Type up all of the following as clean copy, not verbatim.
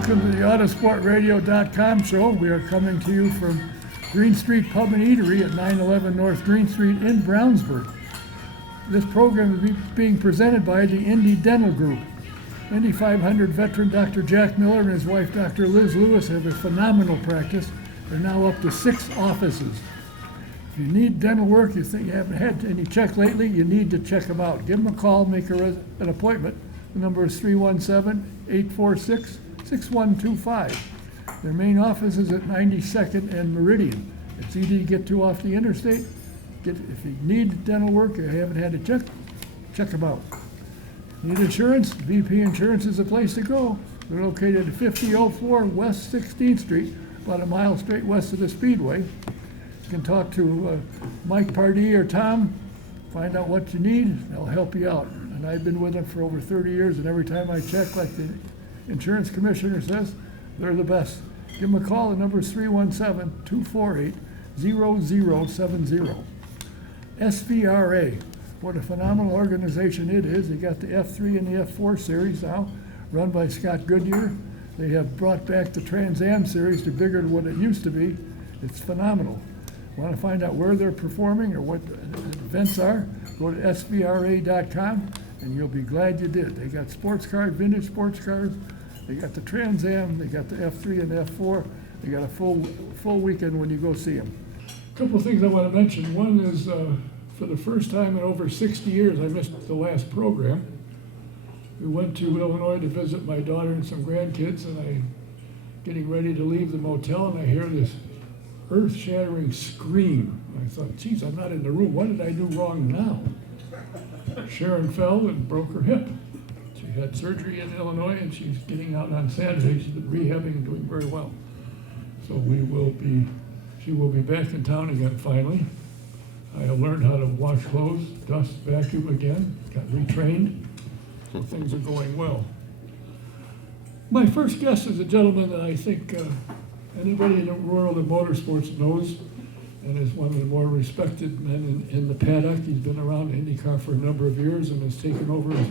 Welcome to the Autosportradio.com show. We are coming to you from Green Street Pub and Eatery at 911 North Green Street in Brownsburg. This program is being presented by the Indy Dental Group. Indy 500 veteran Dr. Jack Miller and his wife Dr. Liz Lewis have a phenomenal practice. They're now up to 6 offices. If you need dental work, you think you haven't had any check lately, you need to check them out. Give them a call, make an appointment. The number is 317-846-6125. Their main office is at 92nd and Meridian. It's easy to get to off the interstate. If you need dental work or you haven't had a check them out. Need insurance? VP Insurance is the place to go. They're located at 5004 West 16th Street, about a mile straight west of the Speedway. You can talk to Mike Pardee or Tom, find out what you need, they'll help you out. And I've been with them for over 30 years, and every time I check, like the insurance commissioner says, they're the best. Give them a call. The number is 317-248-0070. SVRA, what a phenomenal organization it is. They got the F3 and the F4 series now, run by Scott Goodyear. They have brought back the Trans Am series to bigger than what it used to be. It's phenomenal. Want to find out where they're performing or what the events are? Go to svra.com and you'll be glad you did. They got sports cars, vintage sports cars. They got the Trans Am. They got the F3 and the F4. They got a full weekend when you go see them. A couple of things I want to mention. One is for the first time in over 60 years, I missed the last program. We went to Illinois to visit my daughter and some grandkids, and I'm getting ready to leave the motel, and I hear this earth-shattering scream. I thought, geez, I'm not in the room. What did I do wrong now? Sharon fell and broke her hip. She had surgery in Illinois, and she's getting out on Saturday. She's been rehabbing and doing very well. So she will be back in town again finally. I learned how to wash clothes, dust, vacuum again, got retrained, so things are going well. My first guest is a gentleman that I think anybody in the world of motorsports knows, and is one of the more respected men in the paddock. He's been around IndyCar for a number of years and has taken over as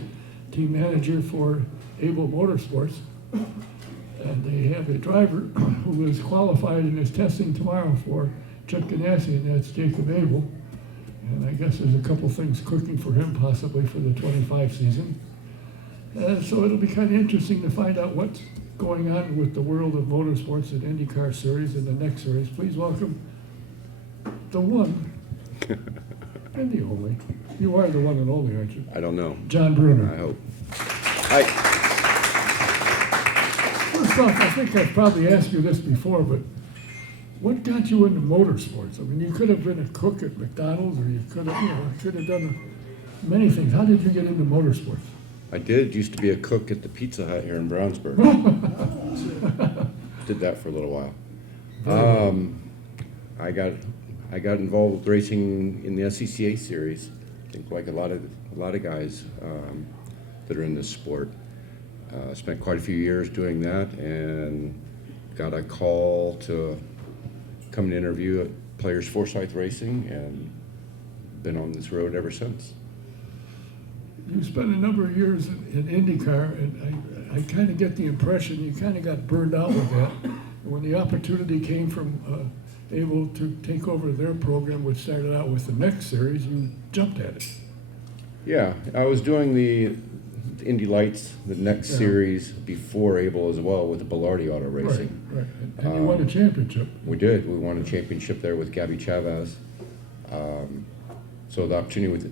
team manager for Abel Motorsports. And they have a driver who is qualified and is testing tomorrow for Chuck Ganassi, and that's Jacob Abel. And I guess there's a couple things cooking for him possibly for the 25 season. So it'll be kind of interesting to find out what's going on with the world of motorsports and IndyCar series and the next series. Please welcome the one and the only. You are the one and only, aren't you? I don't know. John Brunner. I hope. Hi. First off, I think I've probably asked you this before, but what got you into motorsports? I mean, you could have been a cook at McDonald's, or you could have done many things. How did you get into motorsports? I used to be a cook at the Pizza Hut here in Brownsburg. Did that for a little while. I got involved with racing in the SCCA series. I think like a lot of guys that are in this sport. Spent quite a few years doing that, and got a call to come and interview at Players Forsyth Racing, and been on this road ever since. You spent a number of years in IndyCar, and I kind of get the impression you kind of got burned out with that. When the opportunity came from Abel to take over their program, which started out with the next series, you jumped at it. Yeah, I was doing the Indy Lights, the next series before Abel as well, with the Belardi Auto Racing. Right. And you won a championship. We did. We won a championship there with Gabby Chavez. So the opportunity with,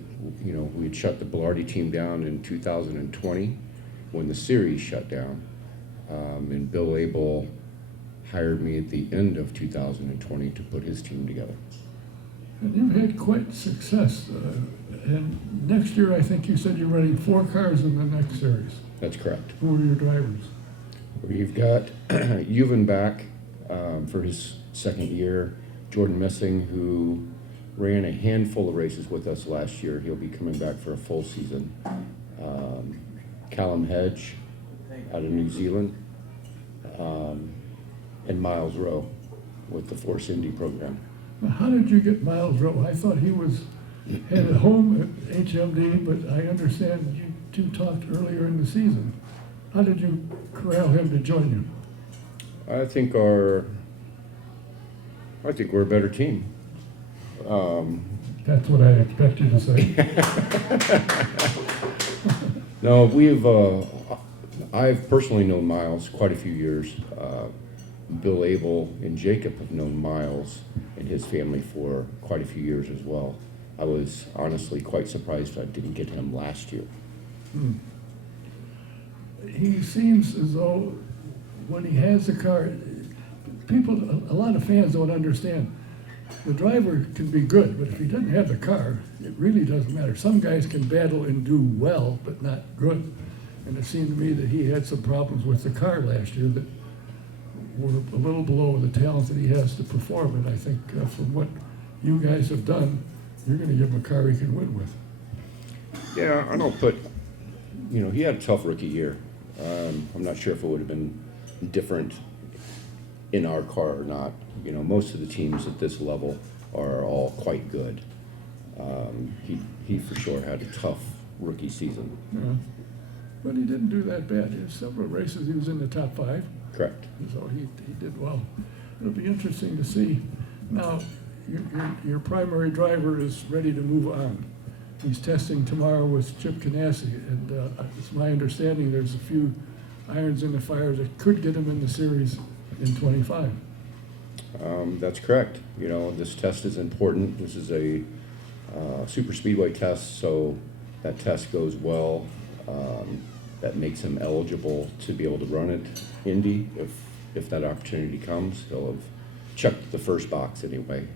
we had shut the Belardi team down in 2020 when the series shut down. And Bill Abel hired me at the end of 2020 to put his team together. And you've had quite success. And next year, I think you said you're running 4 cars in the next series. That's correct. Who are your drivers? We've got Juven back for his second year. Jordan Messing, who ran a handful of races with us last year. He'll be coming back for a full season. Callum Hedge out of New Zealand. And Miles Rowe with the Force Indy program. Now, how did you get Miles Rowe? I thought he had a home at HMD, but I understand you two talked earlier in the season. How did you corral him to join you? I think we're a better team. That's what I expect you to say. No, I've personally known Miles quite a few years. Bill, Abel, and Jacob have known Miles and his family for quite a few years as well. I was honestly quite surprised I didn't get him last year. He seems as though when he has the car, a lot of fans don't understand. The driver can be good, but if he doesn't have the car, it really doesn't matter. Some guys can battle and do well, but not good. And it seemed to me that he had some problems with the car last year that were a little below the talent that he has to perform. And I think from what you guys have done, you're going to give him a car he can win with. Yeah, I don't put, he had a tough rookie year. I'm not sure if it would have been different in our car or not. Most of the teams at this level are all quite good. He for sure had a tough rookie season. Yeah. But he didn't do that bad. In several races, he was in the top 5. Correct. So he did well. It'll be interesting to see. Now, your primary driver is ready to move on. He's testing tomorrow with Chip Ganassi, and it's my understanding there's a few irons in the fire that could get him in the series in 25. That's correct. This test is important. This is a super speedway test, so that test goes well. That makes him eligible to be able to run it Indy if that opportunity comes. He'll have checked the first box anyway.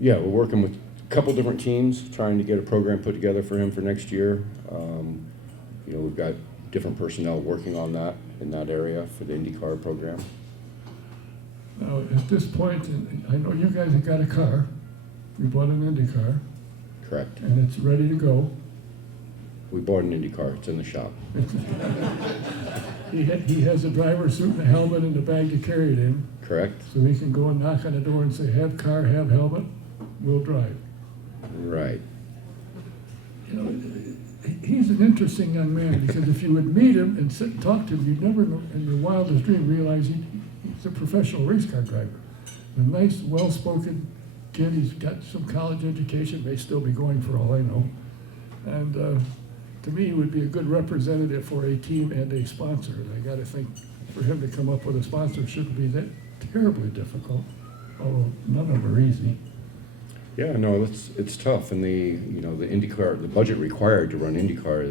Yeah, we're working with a couple different teams trying to get a program put together for him for next year. We've got different personnel working on that in that area for the IndyCar program. Now, at this point, I know you guys have got a car. You bought an Indy car. Correct. And it's ready to go. We bought an Indy car. It's in the shop. He has a driver's suit and a helmet and a bag to carry it in. Correct. So he can go and knock on the door and say, have car, have helmet, we'll drive. Right. He's an interesting young man because if you would meet him and sit and talk to him, you'd never in your wildest dream realize he's a professional race car driver. A nice, well-spoken kid. He's got some college education, may still be going for all I know. And to me, he would be a good representative for a team and a sponsor. And I got to think for him to come up with a sponsor shouldn't be that terribly difficult, although none of them are easy. Yeah, no, it's tough, and the IndyCar, the budget required to run IndyCar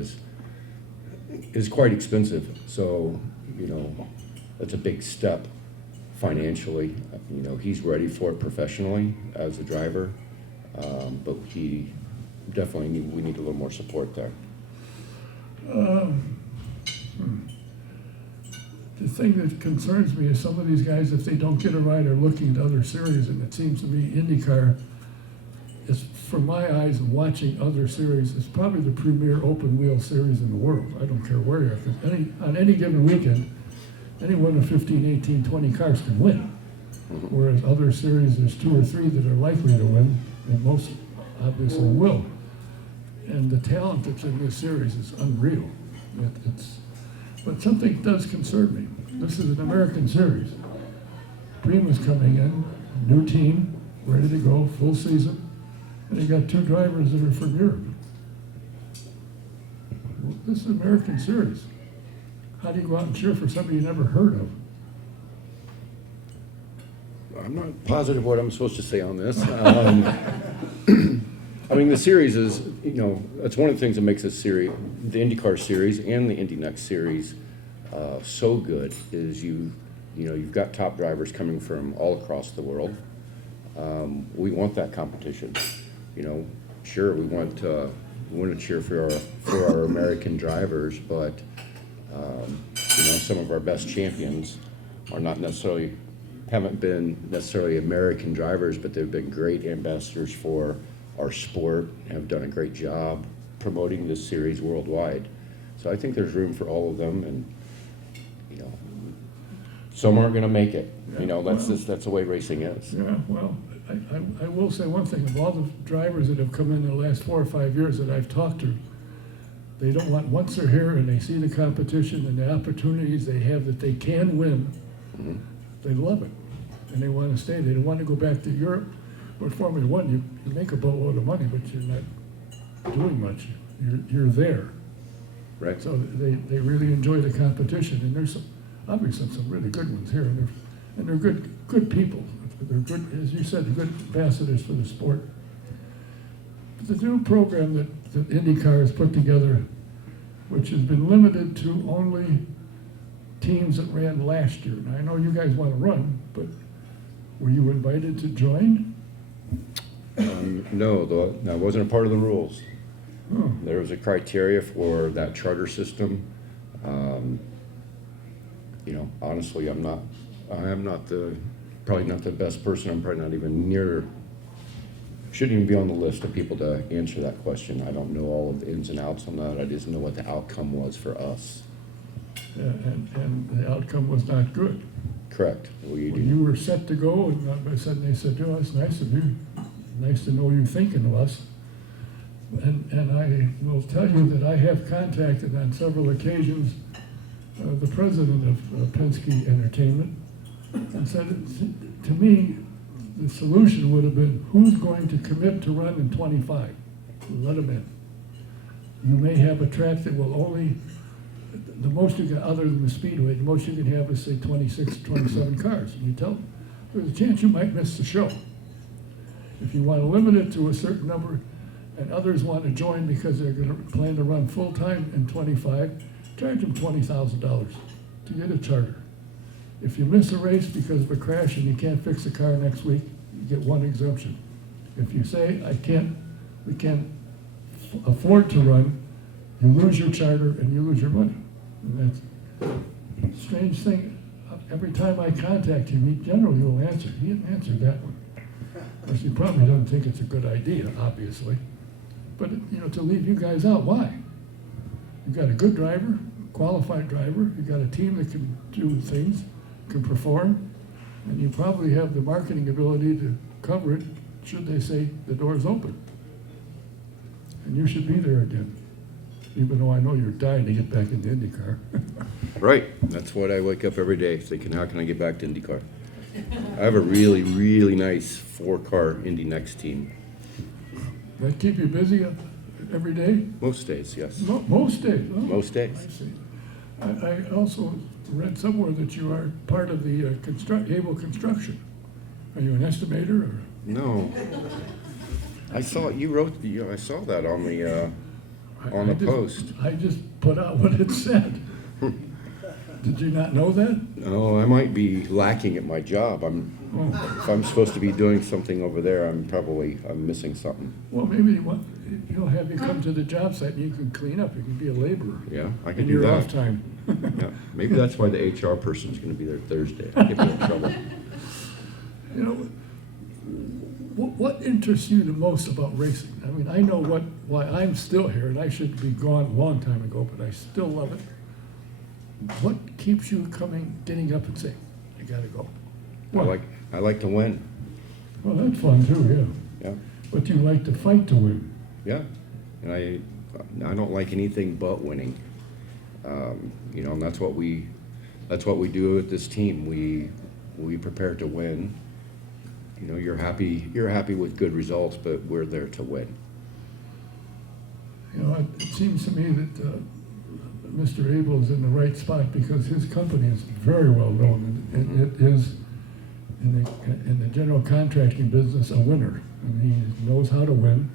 is quite expensive. So that's a big step financially. He's ready for it professionally as a driver, but we need a little more support there. The thing that concerns me is some of these guys, if they don't get a ride, are looking at other series, and it seems to me IndyCar is, from my eyes and watching other series, is probably the premier open wheel series in the world. I don't care where you are, because on any given weekend, any one of 15, 18, 20 cars can win. Whereas other series, there's 2 or 3 that are likely to win, and most obviously will. And the talent that's in this series is unreal. But something does concern me. This is an American series. Prima's coming in, new team, ready to go, full season, and they got 2 drivers that are from Europe. Well, this is an American series. How do you go out and cheer for somebody you never heard of? I'm not positive what I'm supposed to say on this. The series is, that's one of the things that makes this series, the IndyCar series and the Indy Next series, so good. Is you've got top drivers coming from all across the world. We want that competition. Sure, we want to cheer for our American drivers, but some of our best champions are not necessarily, haven't been necessarily American drivers, but they've been great ambassadors for our sport, have done a great job promoting this series worldwide. So I think there's room for all of them, and some aren't going to make it. That's the way racing is. Yeah, well, I will say one thing. Of all the drivers that have come in the last 4 or 5 years that I've talked to, they don't want, once they're here and they see the competition and the opportunities they have that they can win, they love it. And they want to stay. They don't want to go back to Europe. But Formula One, you make a boatload of money, but you're not doing much. You're there. Right. So they really enjoy the competition. And there's obviously some really good ones here. And they're good people. They're good, as you said, good ambassadors for the sport. But the new program that IndyCar has put together, which has been limited to only teams that ran last year. Now, I know you guys want to run, but were you invited to join? No, that wasn't a part of the rules. Oh. There was a criteria for that charter system. Honestly, probably not the best person. I'm probably not even near, shouldn't even be on the list of people to answer that question. I don't know all of the ins and outs on that. I just know what the outcome was for us. And the outcome was not good. Correct. When you were set to go, and all of a sudden they said, "Oh, it's nice of you. Nice to know you're thinking of us." And I will tell you that I have contacted on several occasions the president of Penske Entertainment and said, to me, the solution would have been, who's going to commit to run in 25? Let them in. You may have a track that will only, the most you can, other than the Speedway, the most you can have is, say, 26, 27 cars. And you tell them, there's a chance you might miss the show. If you want to limit it to a certain number, and others want to join because they're going to plan to run full-time in 25, charge them $20,000 to get a charter. If you miss a race because of a crash and you can't fix the car next week, you get one exemption. If you say, we can't afford to run, you lose your charter and you lose your money. And that's a strange thing. Every time I contact him, he generally will answer. He didn't answer that one. Of course, he probably doesn't think it's a good idea, obviously. But, to leave you guys out, why? You've got a good driver, qualified driver. You've got a team that can do things, can perform, and you probably have the marketing ability to cover it should they say the door's open. And you should be there again, even though I know you're dying to get back into IndyCar. Right. That's what I wake up every day thinking, how can I get back to IndyCar? I have a really, really nice 4-car Indy Next team. That keep you busy every day? Most days, yes. Most days? Oh, Most days. I see. I also read somewhere that you are part of the Abel Construction. Are you an estimator? Or? No. I saw I saw that on the post. I just put out what it said. Did you not know that? No, I might be lacking at my job. If I'm supposed to be doing something over there, I'm missing something. Well, maybe he'll have you come to the job site and you can clean up. You can be a laborer. Yeah, I can in do your that. off time. Yeah, maybe that's why the HR person is going to be there Thursday. I'll get me in trouble. What interests you the most about racing? I mean, I know why I'm still here, and I should be gone a long time ago, but I still love it. What keeps you getting up and saying, "I gotta go"? I like to win. Well, that's fun too, yeah. Yeah. But you like to fight to win. Yeah, and I don't like anything but winning. And that's what we do with this team. We prepare to win. You're happy with good results, but we're there to win. It seems to me that Mr. Abel is in the right spot because his company is very well known, and it is in the general contracting business a winner. I mean, he knows how to win,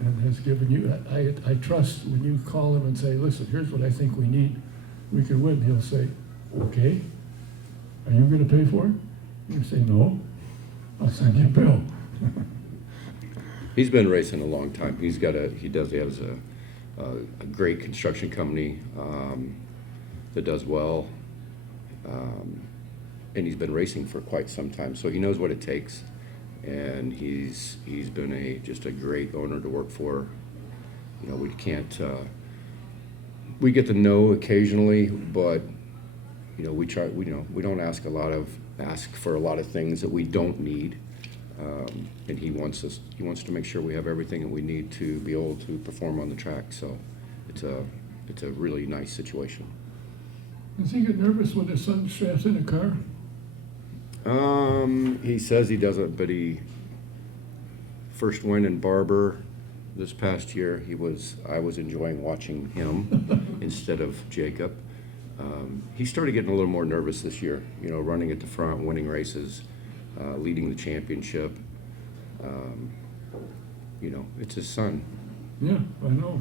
and has given you. I trust when you call him and say, "Listen, here's what I think we need. We can win." He'll say, "Okay. Are you going to pay for it?" You say, "No. I'll send you a bill." He's been racing a long time. He has a great construction company that does well, and he's been racing for quite some time, so he knows what it takes. And he's been just a great owner to work for. We get to know occasionally, but we don't ask for a lot of things that we don't need. And he wants to make sure we have everything that we need to be able to perform on the track. So it's a really nice situation. Does he get nervous when his son straps in a car? He says he doesn't, but he first win in Barber this past year. I was enjoying watching him instead of Jacob. He started getting a little more nervous this year, running at the front, winning races, leading the championship. It's his son. Yeah, I know.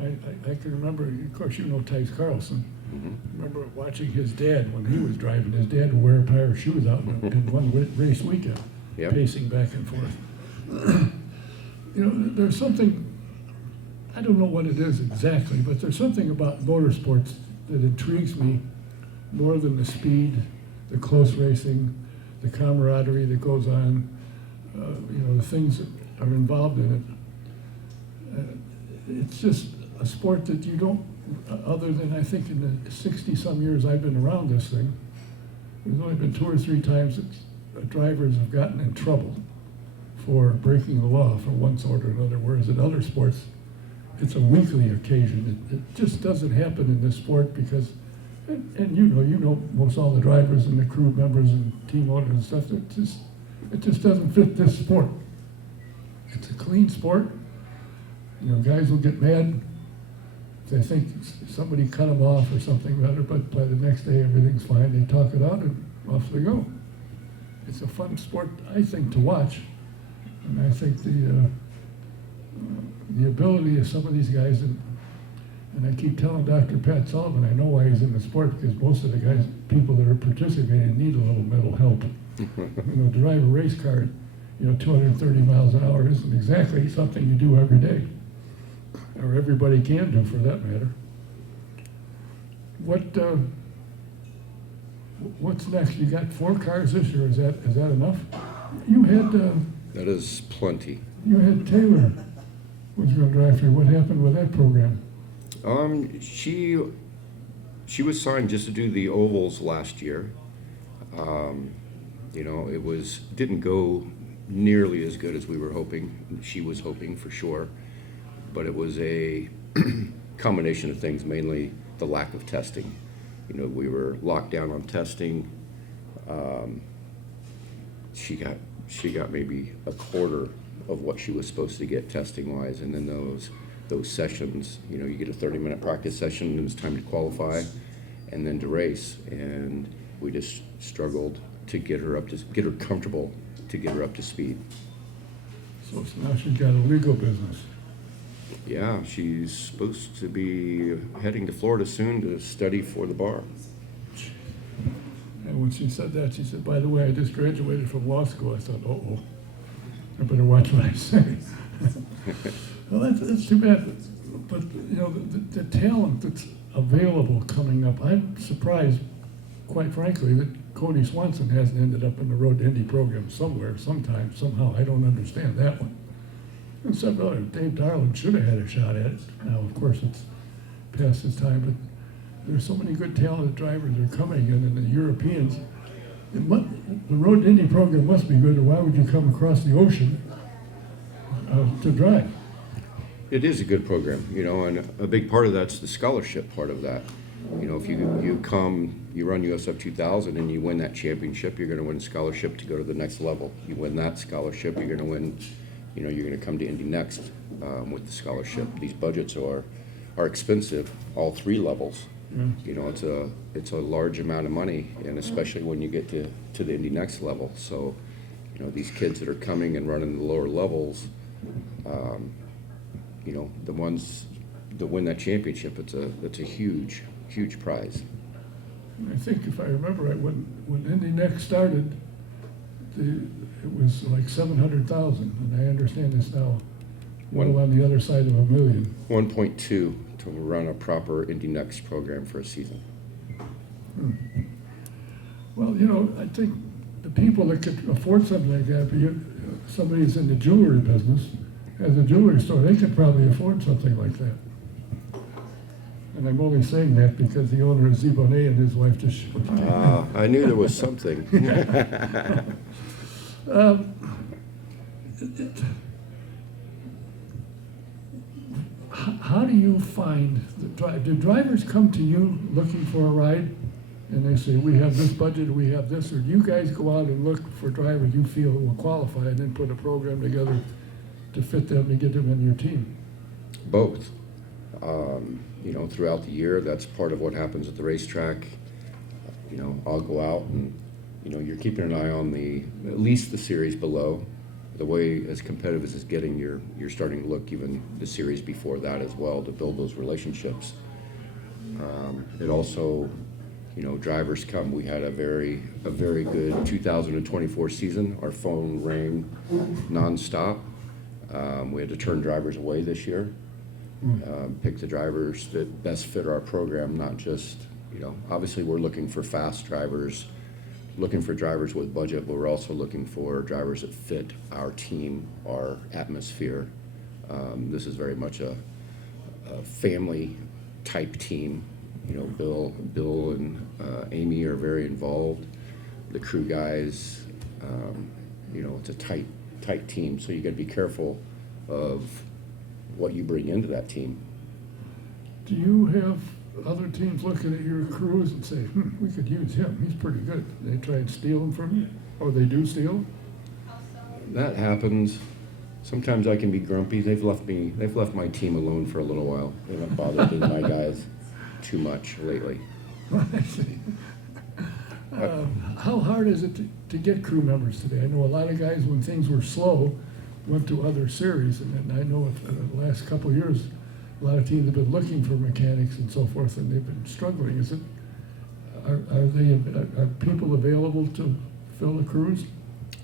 I can remember, of course, Tice Carlson. Mm-hmm. I remember watching his dad when he was driving. His dad would wear a pair of shoes out in one race weekend, Yep. pacing back and forth. There's something, I don't know what it is exactly, but there's something about motorsports that intrigues me more than the speed, the close racing, the camaraderie that goes on, the things that are involved in it. It's just a sport that you don't, other than I think in the 60-some years I've been around this thing, there's only been 2 or 3 times that drivers have gotten in trouble for breaking the law for one sort or another, whereas in other sports, it's a weekly occasion. It just doesn't happen in this sport because, and you know most all the drivers and the crew members and team owners and stuff, it just doesn't fit this sport. It's a clean sport. Guys will get mad if they think somebody cut them off or something better, but by the next day everything's fine. They talk it out and off they go. It's a fun sport, I think, to watch. And I think the ability of some of these guys, and I keep telling Dr. Pat Sullivan, I know why he's in the sport, because most of the people that are participating need a little mental help. To drive a race car, 230 miles an hour isn't exactly something you do every day, or everybody can do for that matter. What's next? You got 4 cars this year, is that enough? You had, That is plenty. you had Taylor was going to drive for you. What happened with that program? She was signed just to do the ovals last year. It didn't go nearly as good as we were hoping. She was hoping for sure, but it was a combination of things, mainly the lack of testing. We were locked down on testing. She got maybe a quarter of what she was supposed to get testing wise, and then those sessions, you get a 30-minute practice session and it's time to qualify and then to race, and we just struggled to get her comfortable, to get her up to speed. So now she's got a legal business. Yeah, she's supposed to be heading to Florida soon to study for the bar. And when she said that, she said, by the way, I just graduated from law school. I thought, I better watch what I say. Well, that's too bad. But the talent that's available coming up, I'm surprised, quite frankly, that Cody Swanson hasn't ended up in the Road to Indy program somewhere, sometime, somehow. I don't understand that one. And some other, Dave Darland should have had a shot at it. Now, of course, it's past his time, but there's so many good talented drivers that are coming in, and the Europeans. The Road to Indy program must be good, or why would you come across the ocean to drive? It is a good program, and a big part of that's the scholarship part of that. If you come, you run USF 2000 and you win that championship, you're going to win a scholarship to go to the next level. You win that scholarship, you're going to win, you're going to come to Indy Next with the scholarship. These budgets are expensive, all 3 levels. Yeah. It's a large amount of money, and especially when you get to the Indy Next level. So, these kids that are coming and running the lower levels, the ones that win that championship, it's a huge prize. And I think if I remember right, when Indy Next started, it was like 700,000, and I understand it's now well on the other side of $1 million. 1.2 to run a proper Indy Next program for a season. Well, I think the people that could afford something like that, somebody who's in the jewelry business, has a jewelry store, they could probably afford something like that. And I'm only saying that because the owner of Zibone and his wife just... I knew there was something. how do you find, do drivers come to you looking for a ride? And they say, we have this budget, we have this, or do you guys go out and look for drivers you feel will qualify and then put a program together to fit them to get them in your team? Both. You know, throughout the year, that's part of what happens at the racetrack. You know, I'll go out and, you know, you're keeping an eye on at least the series below. The way as competitive as it's getting, you're starting to look even the series before that as well to build those relationships. It also, you know, drivers come. We had a very good 2024 season. Our phone rang nonstop. We had to turn drivers away this year. Pick the drivers that best fit our program, not just, you know, obviously we're looking for fast drivers, looking for drivers with budget, but we're also looking for drivers that fit our team, our atmosphere. This is very much a family type team. You know, Bill and Amy are very involved. The crew guys, you know, it's a tight team, so you got to be careful of what you bring into that team. Do you have other teams looking at your crews and say, we could use him, he's pretty good? They try and steal him from you, or they do steal him? That happens. Sometimes I can be grumpy. They've left my team alone for a little while. They haven't bothered me, my guys, too much lately. I see. How hard is it to get crew members today? I know a lot of guys, when things were slow, went to other series, and then I know for the last couple of years, a lot of teams have been looking for mechanics and so forth, and they've been struggling. Is it? Are people available to fill the crews?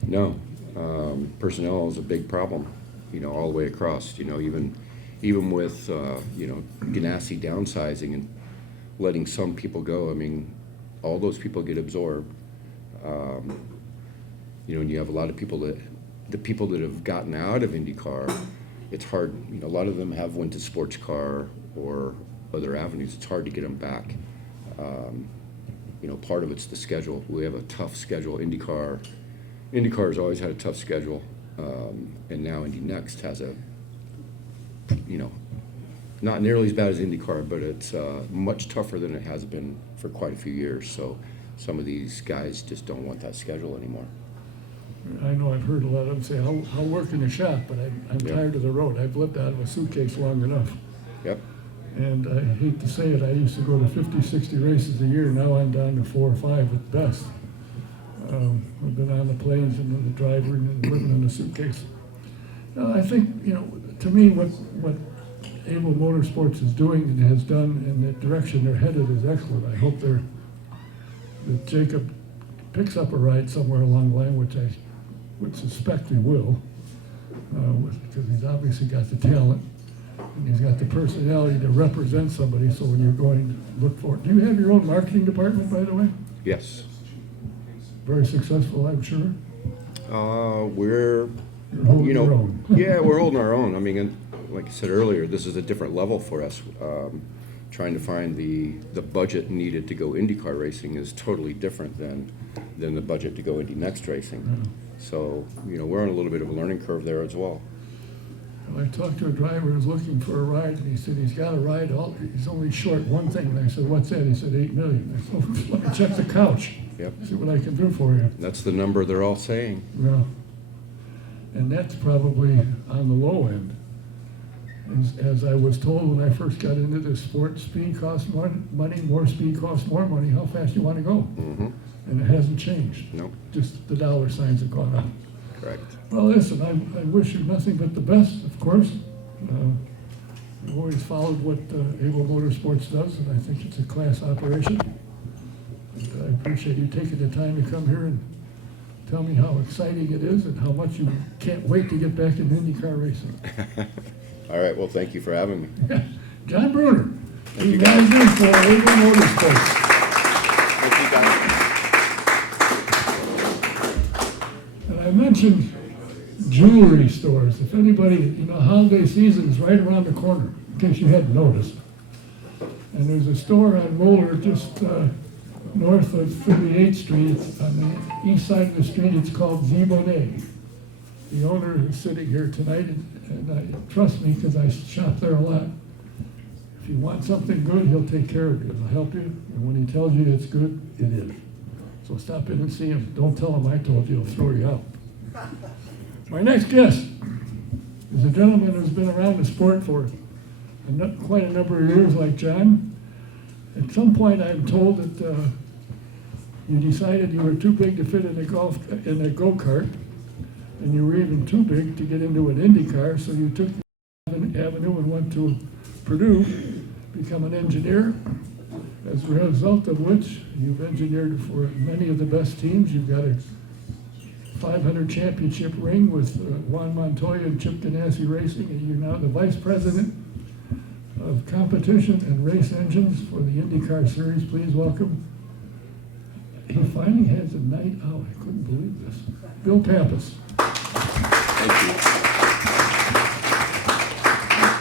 No, personnel is a big problem. You know, all the way across. You know, even with you know, Ganassi downsizing and letting some people go. I mean, all those people get absorbed. You know, and you have a lot of people that. The people that have gotten out of IndyCar, it's hard. You know, a lot of them have went to sports car or other avenues. It's hard to get them back. You know, part of it's the schedule. We have a tough schedule. IndyCar has always had a tough schedule, and now Indy Next has a, you know, not nearly as bad as IndyCar, but it's much tougher than it has been for quite a few years. So some of these guys just don't want that schedule anymore. I know I've heard a lot of them say, I'll work in the shop, but I'm tired of the road. I've lived out of a suitcase long enough. Yep. And I hate to say it, I used to go to 50, 60 races a year. Now I'm down to 4 or 5 at best. I've been on the planes and in the driver and living in a suitcase. I think, you know, to me, what Abel Motorsports is doing and has done and the direction they're headed is excellent. I hope that Jacob picks up a ride somewhere along the line, which I would suspect he will, because he's obviously got the talent and he's got the personality to represent somebody. So when you're going to look for it, do you have your own marketing department, by the way? Yes. Very successful, I'm sure. We're, You're holding you know, your own. yeah, we're holding our own. I mean, and like I said earlier, this is a different level for us. Trying to find the budget needed to go IndyCar racing is totally different than the budget to go Indy Next racing. So, you know, we're on a little bit of a learning curve there as well. I talked to a driver who was looking for a ride, and he said he's got a ride, he's only short one thing. And I said, what's that? He said, $8 million. I said, well, let me check the couch. Yep. See what I can do for you. That's the number they're all saying. Yeah. And that's probably on the low end. As I was told when I first got into this sport, speed costs more money, more speed costs more money. How fast you want to go? Mm-hmm. And it hasn't changed. Nope. Just the dollar signs have gone up. Correct. Well, listen, I wish you nothing but the best, of course. I've always followed what Abel Motorsports does, and I think it's a class operation. And I appreciate you taking the time to come here and tell me how exciting it is and how much you can't wait to get back in IndyCar racing. All right, well, thank you for having me. John Brunner. Thank you, guys in for Abel Motorsports. Thank you, guys. And I mentioned jewelry stores. If anybody, you know, holiday season is right around the corner, in case you hadn't noticed. And there's a store on Roller just north of 38th Street. It's on the east side of the street. It's called Zibone. The owner is sitting here tonight, and trust me, because I shop there a lot. If you want something good, he'll take care of you. He'll help you, and when he tells you it's good, it is. So stop in and see him. Don't tell him I told you, he'll throw you out. My next guest is a gentleman who's been around the sport for quite a number of years, like John. At some point, I'm told that you decided you were too big to fit in a go-kart, and you were even too big to get into an Indy car, so you took the avenue and went to Purdue, become an engineer, as a result of which you've engineered for many of the best teams. You've got a 500 championship ring with Juan Montoya and Chip Ganassi Racing, and you're now the vice president of competition and race engines for the IndyCar Series. Please welcome. He finally has a night out. I couldn't believe this. Bill Pappas. Thank you.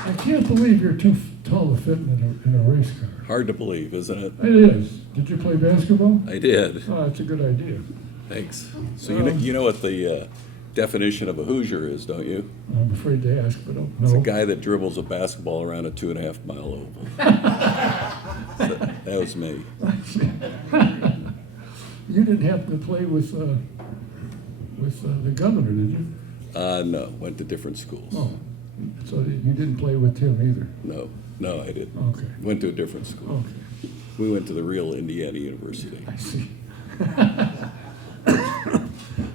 I can't believe you're too tall to fit in a race car. Hard to believe, isn't it? It is. Did you play basketball? I did. Oh, that's a good idea. Thanks. So you know what the definition of a Hoosier is, don't you? I'm afraid to ask, but I don't know. It's a guy that dribbles a basketball around a 2.5 mile oval. So that was me. You didn't happen to play with the governor, did you? No, went to different schools. Oh, so you didn't play with Tim either? No, I didn't. Okay. Went to a different school. Okay, We went to the real Indiana University. I see.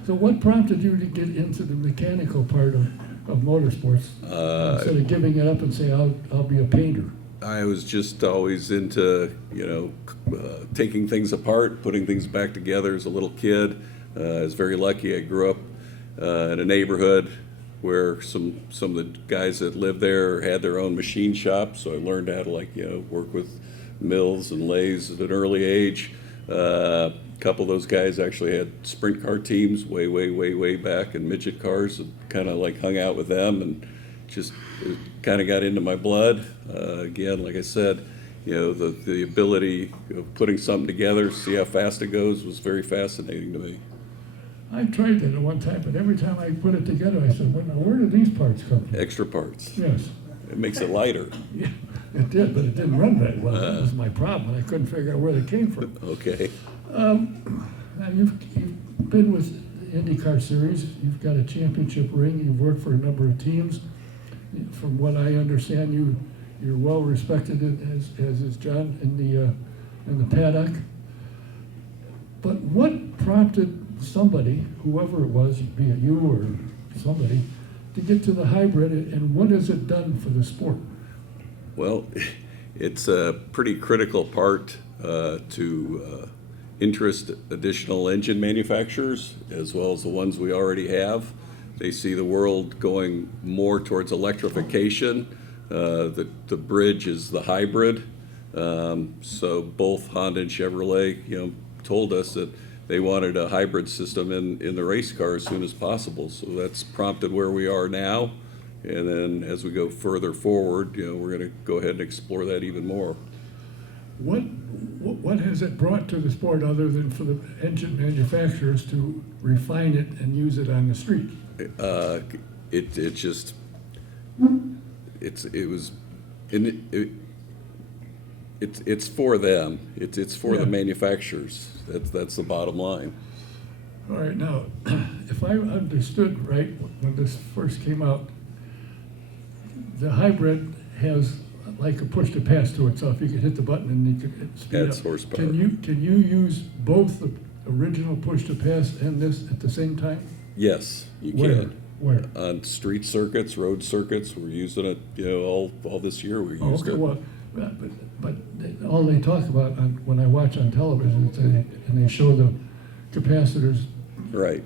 So what prompted you to get into the mechanical part of motorsports instead of giving it up and say, I'll be a painter? I was just always into, taking things apart, putting things back together as a little kid. I was very lucky. I grew up in a neighborhood where some of the guys that lived there had their own machine shops, so I learned how to work with mills and lathes at an early age. A couple of those guys actually had sprint car teams way back, and midget cars, and kind of hung out with them, and just kind of got into my blood. Again, like I said, the ability of putting something together, see how fast it goes, was very fascinating to me. I tried that at one time, but every time I put it together, I said, well, now, where do these parts come from? Extra parts. Yes. It makes it lighter. Yeah, it did, but it didn't run very well. That was my problem. I couldn't figure out where they came from. Okay. Now you've been with the IndyCar Series. You've got a championship ring. You've worked for a number of teams. From what I understand, you're well respected as is John in the paddock. But what prompted somebody, whoever it was, be it you or somebody, to get to the hybrid, and what has it done for the sport? Well, it's a pretty critical part to interest additional engine manufacturers, as well as the ones we already have. They see the world going more towards electrification. The bridge is the hybrid. So both Honda and Chevrolet, told us that they wanted a hybrid system in the race car as soon as possible. So that's prompted where we are now. And then as we go further forward, we're going to go ahead and explore that even more. What has it brought to the sport other than for the engine manufacturers to refine it and use it on the street? It's for them. It's for Yeah. the manufacturers. That's the bottom line. All right, now, if I understood right, when this first came out, the hybrid has like a push to pass to itself. You can hit the button and you can speed Adds up. horsepower. Can you use both the original push to pass and this at the same time? Yes, you Where? can. Where? On street circuits, road circuits, we're using it. All this year we Oh, used okay, it. well, but all they talk about when I watch on television, and they show the capacitors Right.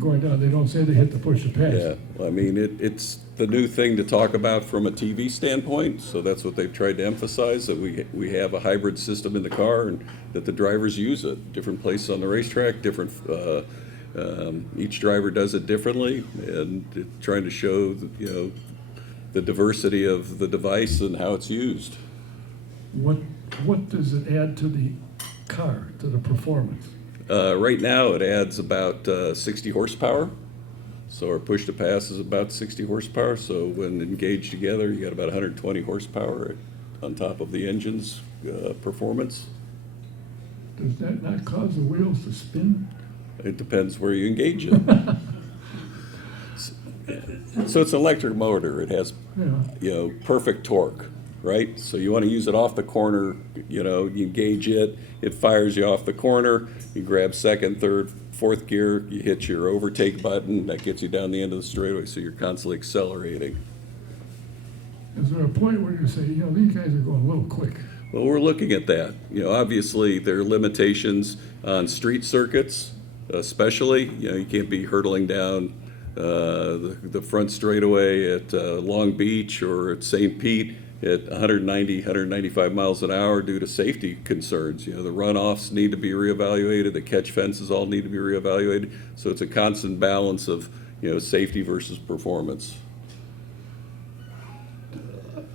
going down, they don't say they hit the push to pass. Yeah. Well, I mean, it's the new thing to talk about from a TV standpoint. So that's what they've tried to emphasize, that we have a hybrid system in the car and that the drivers use it. Different places on the racetrack, different. Each driver does it differently, and trying to show the diversity of the device and how it's used. What does it add to the car, to the performance? Right now, it adds about 60 horsepower. So our push to pass is about 60 horsepower. So when engaged together, you got about 120 horsepower on top of the engine's performance. Does that not cause the wheels to spin? It depends where you engage it. So it's an electric motor. It has, Yeah. perfect torque, right? So you want to use it off the corner, you engage it, it fires you off the corner, you grab second, third, fourth gear, you hit your overtake button, that gets you down the end of the straightaway, so you're constantly accelerating. Is there a point where you say, these guys are going a little quick? Well, we're looking at that. Obviously, there are limitations on street circuits, especially. You can't be hurtling down the front straightaway at Long Beach or at St. Pete at 190, 195 miles an hour due to safety concerns. The runoffs need to be reevaluated, the catch fences all need to be reevaluated. So it's a constant balance of, safety versus performance.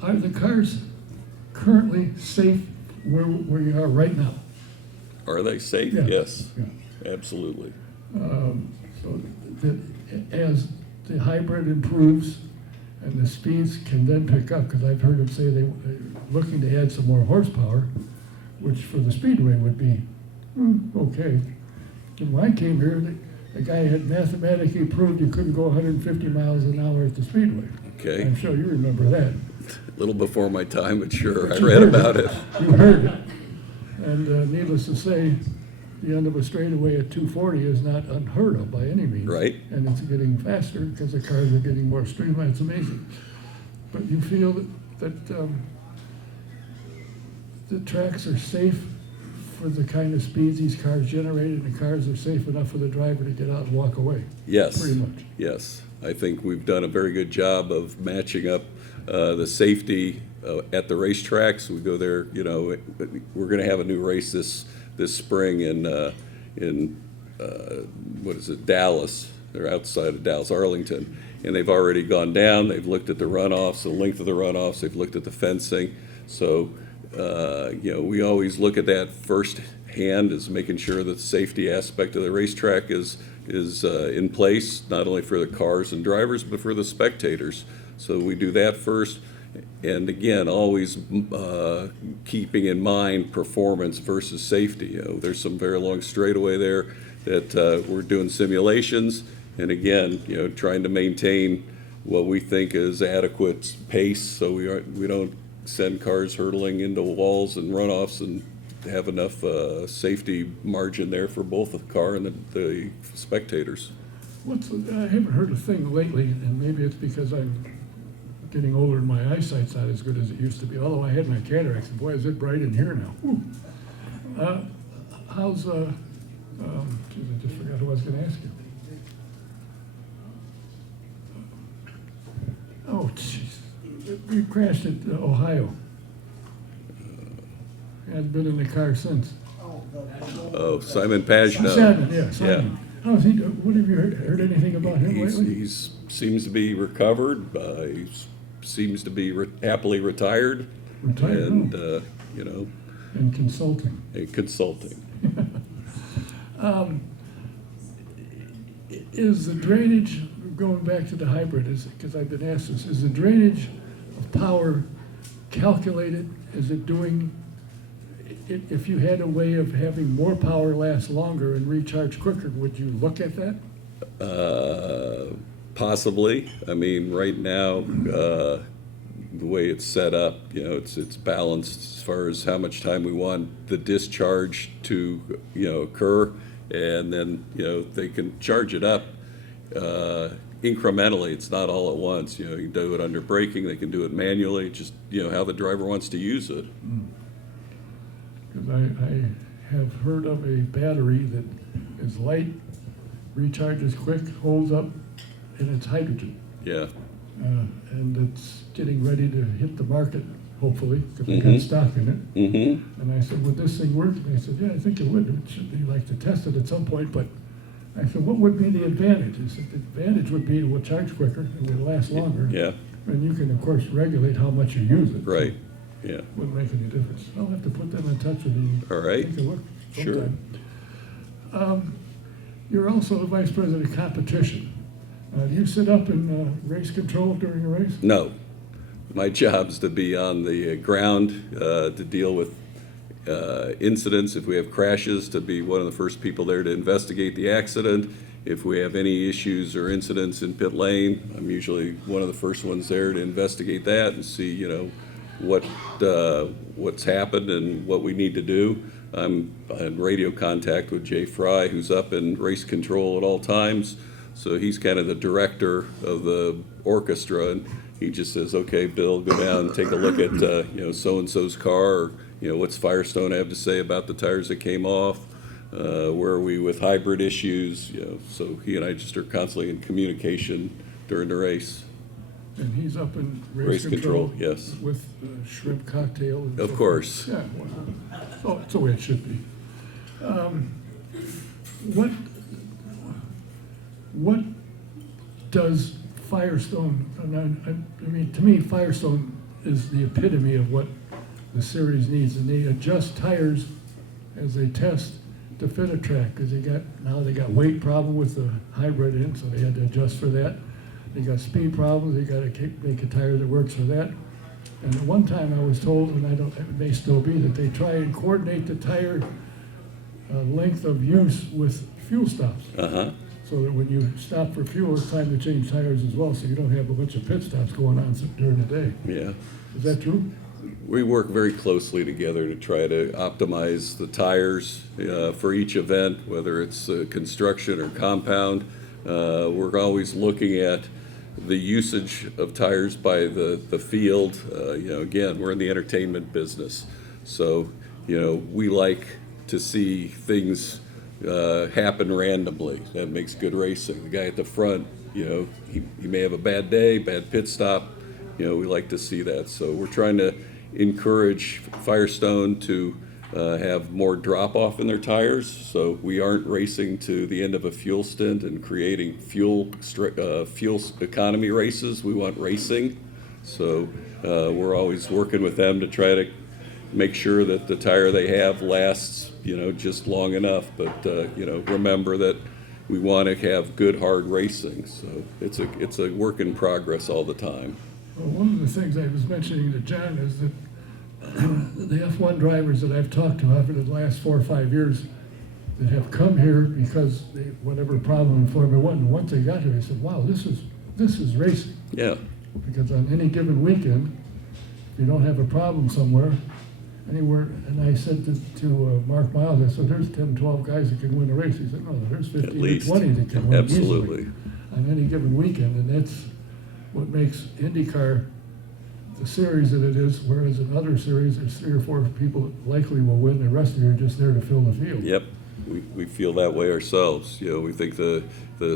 Are the cars currently safe where you are right now? Are they safe? Yeah. Yes, Yeah. absolutely. So that as the hybrid improves and the speeds can then pick up, because I've heard them say they're looking to add some more horsepower, which for the Speedway would be okay. And when I came here, the guy had mathematically proved you couldn't go 150 miles an hour at the Speedway. Okay. I'm sure you remember that. A little before my time, but sure, I You read heard about it. You heard it. And needless to say, the end of a straightaway at 240 is not unheard of by any means. Right. And it's getting faster because the cars are getting more streamlined. It's amazing. But you feel that the tracks are safe for the kind of speeds these cars generated, and the cars are safe enough for the driver to get out and walk away? Yes. Pretty much. Yes. I think we've done a very good job of matching up the safety at the racetracks. We go there, we're going to have a new race this spring in Dallas. They're outside of Dallas, Arlington. And they've already gone down. They've looked at the runoffs, the length of the runoffs. They've looked at the fencing. So, we always look at that firsthand, as making sure that the safety aspect of the racetrack is in place, not only for the cars and drivers, but for the spectators. So we do that first. And again, always keeping in mind performance versus safety. There's some very long straightaway there that we're doing simulations. And again, trying to maintain what we think is adequate pace, so we don't send cars hurtling into walls and runoffs, and have enough safety margin there for both the car and the spectators. I haven't heard a thing lately, and maybe it's because I'm getting older and my eyesight's not as good as it used to be. Although I had my cataracts, and boy, is it bright in here now. How's geez, I just forgot who I was going to ask you. Oh, jeez. You crashed at Ohio. Hasn't been in the car since. Oh, Simon Pagino. Simon, yeah, Simon. How's he doing? What have you heard anything about him lately? He seems to be recovered. He seems to be happily retired. Retired, And, And consulting. consulting. Is the drainage, going back to the hybrid, because I've been asked this, is the drainage of power calculated? Is it doing, if you had a way of having more power last longer and recharge quicker, would you look at that? Possibly. I mean, right now, the way it's set up, it's balanced as far as how much time we want the discharge to, occur, and then, they can charge it up incrementally. It's not all at once. You can do it under braking. They can do it manually. Just how the driver wants to use it. Because I have heard of a battery that is light, recharges quick, holds up, and it's hydrogen. Yeah. And it's getting ready to hit the market, hopefully, because we got stock in it. Mm-hmm. And I said, would this thing work? And they said, yeah, I think it would. It should be like to test it at some point. But I said, what would be the advantage? He said, the advantage would be it will charge quicker, it will last longer. Yeah. And you can, of course, regulate how much you use it. Right. Yeah. Wouldn't make any difference. I'll have to put them in touch with you. All right. Take a look Sure. sometime. You're also the vice president of competition. Do you sit up in race control during a race? No. my job's to be on the ground to deal with incidents. If we have crashes, to be one of the first people there to investigate the accident. If we have any issues or incidents in pit lane, I'm usually one of the first ones there to investigate that and see, you know, what's happened and what we need to do. I'm in radio contact with Jay Fry, who's up in race control at all times. So he's kind of the director of the orchestra, and he just says, "Okay, Bill, go down and take a look at you know, so-and-so's car, or you know, what's Firestone have to say about the tires that came off? Where are we with hybrid issues?" You know, so he and I just are constantly in communication during the race. And he's up in Race control, yes. With shrimp cocktail. And Of so course. forth. Yeah, well, so it's the way it should be. What does Firestone, and I mean, to me, Firestone is the epitome of what the series needs, and they adjust tires as they test to fit a track, because now they got weight problem with the hybrid in, so they had to adjust for that. They got speed problems, they got to make a tire that works for that. And at one time I was told, and it may still be, that they try and coordinate the tire length of use with fuel stops. Uh-huh. So that when you stop for fuel, it's time to change tires as well, so you don't have a bunch of pit stops going on during the day. Yeah. Is that true? We work very closely together to try to optimize the tires for each event, whether it's construction or compound. We're always looking at the usage of tires by the field. You know, again, we're in the entertainment business, so you know, we like to see things happen randomly. That makes good racing. The guy at the front, you know, he may have a bad day, bad pit stop. You know, we like to see that. So we're trying to encourage Firestone to have more drop-off in their tires, so we aren't racing to the end of a fuel stint and creating fuel economy races. We want racing, so we're always working with them to try to make sure that the tire they have lasts, you know, just long enough. But you know, remember that we want to have good, hard racing. So it's a work in progress all the time. Well, one of the things I was mentioning to John is that the F1 drivers that I've talked to over the last 4 or 5 years that have come here because they, whatever problem in Formula One, and once they got here, they said, "Wow, this is racing." Yeah. Because on any given weekend, if you don't have a problem somewhere, anywhere, and I said to Mark Miles, I said, "There's 10, 12 guys that can win a race." He said, "No, there's 15 or 20 that can win Absolutely. easily on any given weekend," and that's what makes IndyCar the series that it is, whereas in other series, there's 3 or 4 people that likely will win, the rest of you are just there to fill the field. Yep, we feel that way ourselves. You know, we think the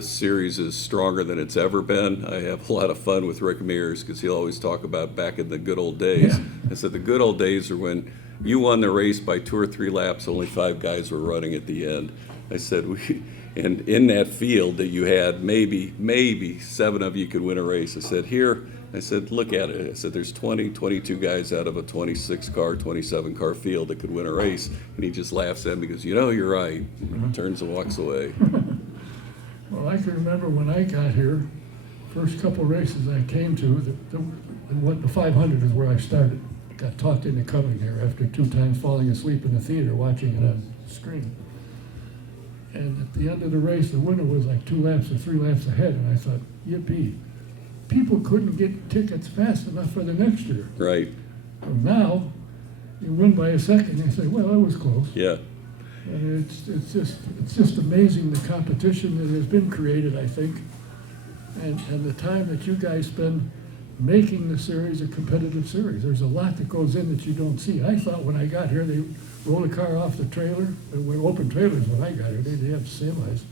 series is stronger than it's ever been. I have a lot of fun with Rick Mears because he'll always talk about back in the good old days. Yeah. I said the good old days are when you won the race by 2 or 3 laps, only 5 guys were running at the end. I said, and in that field that you had, maybe 7 of you could win a race. I said, look at it. I said, there's 20, 22 guys out of a 26 car, 27 car field that could win a race. And he just laughs at me because, you know, you're right. And turns and walks away. Well, I can remember when I got here, first couple races I came to, the 500 is where I started. Got talked into coming here after 2 times falling asleep in the theater watching it on the screen. And at the end of the race, the winner was like 2 laps or 3 laps ahead, and I thought, yippee. People couldn't get tickets fast enough for the next year. Right. Well, now, you win by a second, you say, well, that was close. Yeah. And it's just amazing the competition that has been created, I think, and the time that you guys spend making the series a competitive series. There's a lot that goes in that you don't see. I thought when I got here, they roll a car off the trailer. There were open trailers when I got here. They have semis.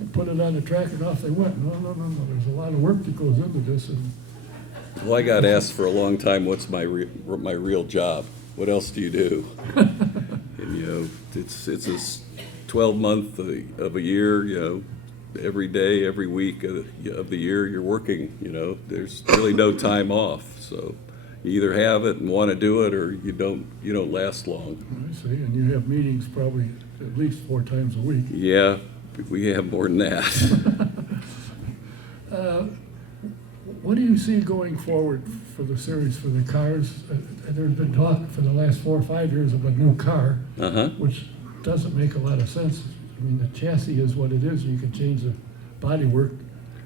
And put it on the track and off they went. No. There's a lot of work that goes into this. And Well, I got asked for a long time, what's my real job? What else do you do? And, you know, it's a 12-month of a year, you know, every day, every week of the year you're working, you know. There's really no time off. So you either have it and want to do it, or you don't last long. I see. And you have meetings probably at least 4 times a week. Yeah, we have more than that. What do you see going forward for the series, for the cars? There's been talk for the last 4 or 5 years of a new car, which doesn't make a lot of sense. I mean, the chassis is what it is. You can change the bodywork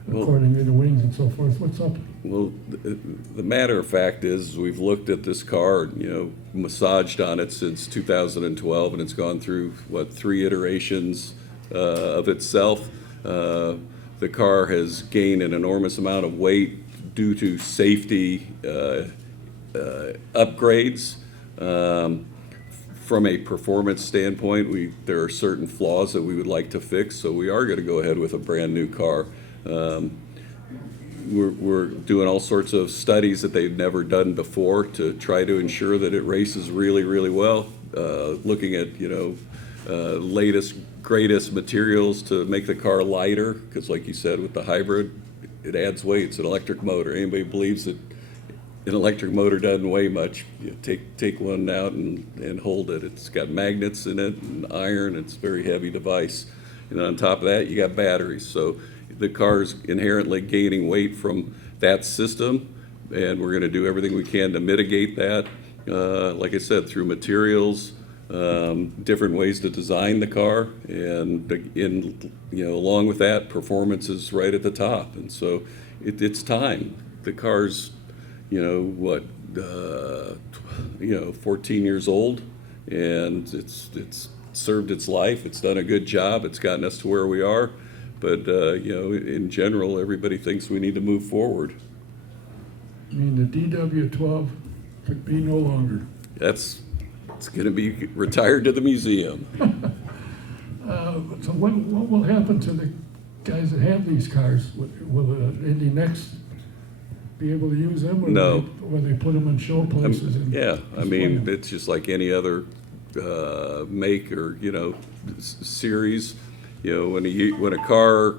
according to the wings and so forth. What's up? Well, the matter of fact is, we've looked at this car, massaged on it since 2012, and it's gone through, 3 iterations of itself. The car has gained an enormous amount of weight due to safety upgrades. From a performance standpoint, there are certain flaws that we would like to fix, so we are going to go ahead with a brand new car. We're doing all sorts of studies that they've never done before to try to ensure that it races really, really well. Looking at latest, greatest materials to make the car lighter, because like you said, with the hybrid, it adds weight. It's an electric motor. Anybody believes that an electric motor doesn't weigh much, take one out and hold it. It's got magnets in it and iron. It's a very heavy device. And on top of that, you got batteries. So the car's inherently gaining weight from that system, and we're going to do everything we can to mitigate that. Like I said, through materials, different ways to design the car, and along with that, performance is right at the top. And so it's time. The car's 14 years old, and it's served its life. It's done a good job. It's gotten us to where we are. But in general, everybody thinks we need to move forward. I mean, the DW12 could be no longer. It's going to be retired to the museum. So what will happen to the guys that have these cars? Will Indy Next be able to use them? Or No. Will they put them in show places? It's just like any other make or series. When a car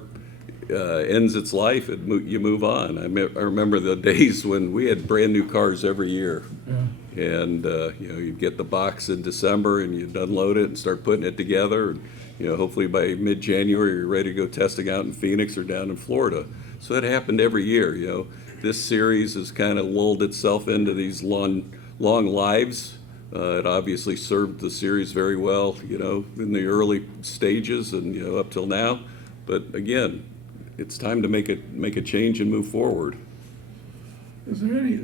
ends its life, you move on. I remember the days when we had brand new cars every year. Yeah. And you'd get the box in December, and you'd unload it and start putting it together. And, hopefully by mid-January, you're ready to go testing out in Phoenix or down in Florida. So it happened every year. This series has kind of lulled itself into these long lives. It obviously served the series very well, in the early stages and up till now. But again, it's time to make a change and move forward. Is there any?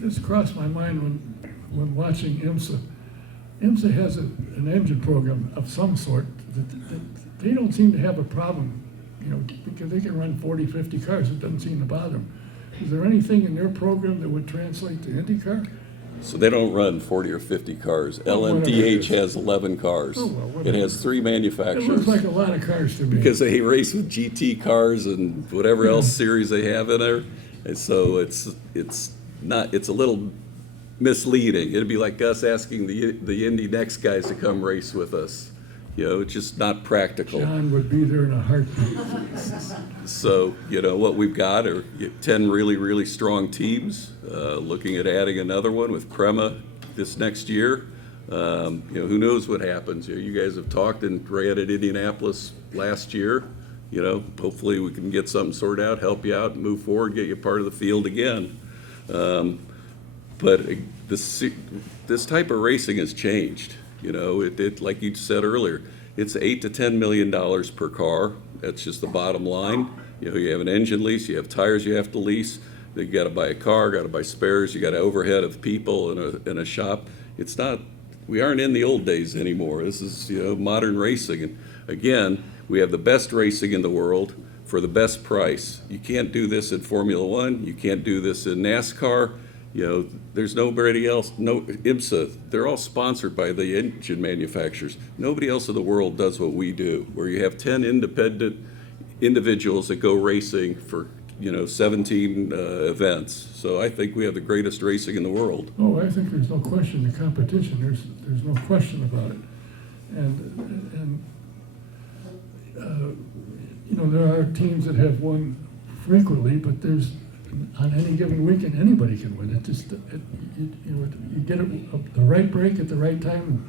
This crossed my mind when watching IMSA. IMSA has an engine program of some sort that they don't seem to have a problem, because they can run 40, 50 cars. It doesn't seem to bother them. Is there anything in their program that would translate to IndyCar? So they don't run 40 or 50 cars. Well, LMDH has 11 cars. Oh, well, it has 3 It manufacturers. looks like a lot of cars to me. Because they race with GT cars and whatever else series they have in there. And so it's a little misleading. It'd be like us asking the Indy Next guys to come race with us. It's just not practical. John would be there in a heartbeat. So, what we've got are 10 really, really strong teams, looking at adding another one with Prema this next year. Who knows what happens. You guys have talked and ran at Indianapolis last year. Hopefully we can get something sorted out, help you out, move forward, get you part of the field again. But this type of racing has changed. It like you said earlier, it's $8 to $10 million per car. That's just the bottom line. You have an engine lease, you have tires you have to lease. You got to buy a car, got to buy spares, you got an overhead of people in a shop. We aren't in the old days anymore. This is modern racing. And again, we have the best racing in the world for the best price. You can't do this in Formula One. You can't do this in NASCAR. There's nobody else, no IMSA, they're all sponsored by the engine manufacturers. Nobody else in the world does what we do, where you have 10 independent individuals that go racing for, 17 events. So I think we have the greatest racing in the world. Oh, I think there's no question the competition, there's no question about it. And there are teams that have won frequently, but there's, on any given weekend, anybody can win. You get the right break at the right time, and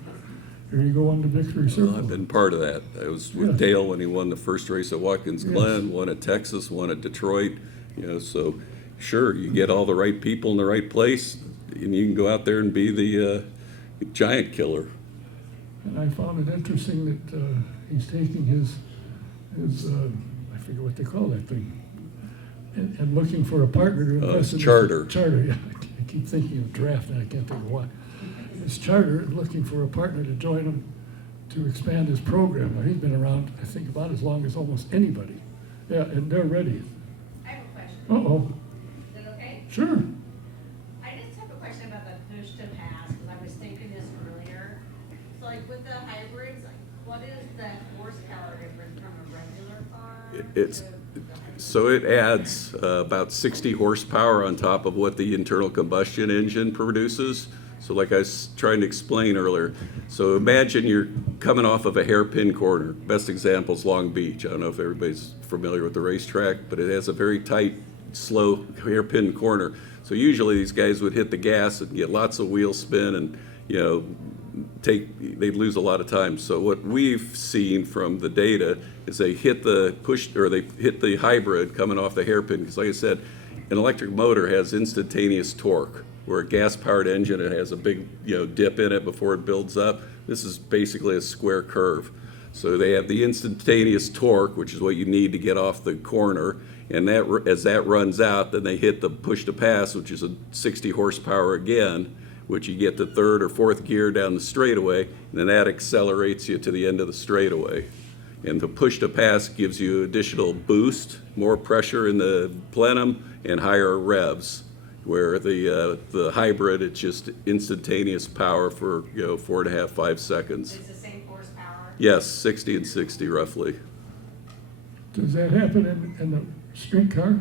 here you go on the victory circle. I've been part of that. I was with Dale when he won the first race at Watkins Glen, won at Texas, won at Detroit. You know, so sure, you get all the right people in the right place, and you can go out there and be the giant killer. And I found it interesting that he's taking his I forget what they call that thing, and looking for a partner to invest in. Charter. Charter, yeah. I keep thinking of draft, and I can't think of what. His charter, looking for a partner to join him to expand his program. Now, he's been around, I think, about as long as almost anybody. Yeah, and they're ready. I have a question. Uh-oh, Is that okay? sure. I just have a question about the push to pass, because I was thinking this earlier. So like with the hybrids, like what is the horsepower difference from a regular car? It's to the hybrid? So it adds about 60 horsepower on top of what the internal combustion engine produces. So like I was trying to explain earlier, so imagine you're coming off of a hairpin corner. Best example is Long Beach. I don't know if everybody's familiar with the racetrack, but it has a very tight, slow hairpin corner. So usually these guys would hit the gas and get lots of wheel spin and, you know, they'd lose a lot of time. So what we've seen from the data is they hit the push, or they hit the hybrid coming off the hairpin. Because like I said, an electric motor has instantaneous torque, where a gas-powered engine, it has a big, you know, dip in it before it builds up. This is basically a square curve. So they have the instantaneous torque, which is what you need to get off the corner. And that, as that runs out, then they hit the push to pass, which is a 60 horsepower again, which you get the third or fourth gear down the straightaway, and then that accelerates you to the end of the straightaway. And the push to pass gives you additional boost, more pressure in the plenum, and higher revs. Where the hybrid, it's just instantaneous power for, you know, 4.5, 5 seconds. It's the same horsepower? Yes, 60 and 60 roughly. Does that happen in the streetcar?